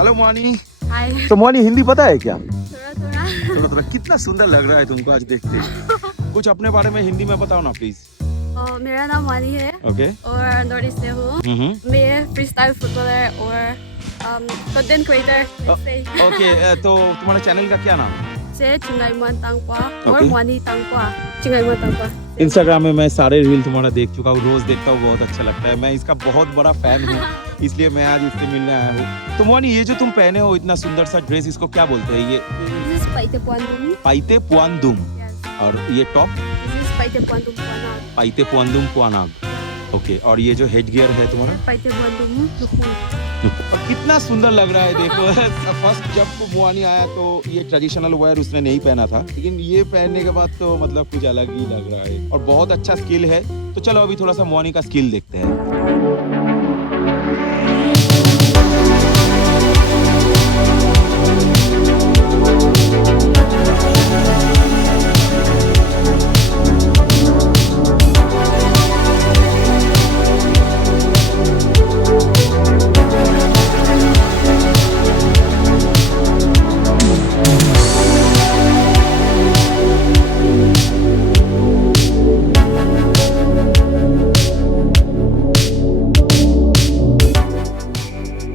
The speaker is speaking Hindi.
हेलो मोनी। हाय। तो मोनी हिंदी पता है क्या? थोड़ा थोड़ा। थोड़ा थोड़ा। कितना सुंदर लग रहा है तुमको आज देखते। कुछ अपने बारे में हिंदी में बताओ ना प्लीज। मेरा नाम वानी है ओके। और नॉर्थ ईस्ट से हूँ। मैं फ्री स्टाइल फुटबॉलर और कंटेंट क्रिएटर। ओके तो तुम्हारे चैनल का क्या नाम है? से चिंगाईमान तांगपा और Okay. वानी तांगपा। चिंगाईमान तांगपा। इंस्टाग्राम में मैं सारे रील तुम्हारा देख चुका हूँ, रोज देखता हूँ, बहुत अच्छा लगता है। मैं इसका बहुत बड़ा फैन हूँ, इसलिए मैं आज इससे मिलने आया हूँ। तो मोनी ये जो तुम पहने हो इतना सुंदर सा ड्रेस, इसको क्या बोलते हैं? ये This is Paite पुआंदुम। Paite पुआंदुम। Yes. और ये top This is Paite पुआंदुम पुआनाग। Paite पुआंदुम पुआनाग। Okay. और ये जो हेड गियर है तुम्हारा? पाइते पुआंदुम लुकुंग। और कितना सुंदर लग रहा है देखो। फर्स्ट जब मोनी आया तो ये ट्रेडिशनल वेयर उसने नहीं पहना था, लेकिन ये पहनने के बाद तो मतलब कुछ अलग ही लग रहा है और बहुत अच्छा स्किल है। तो चलो अभी थोड़ा सा मोनी का स्किल देखते हैं।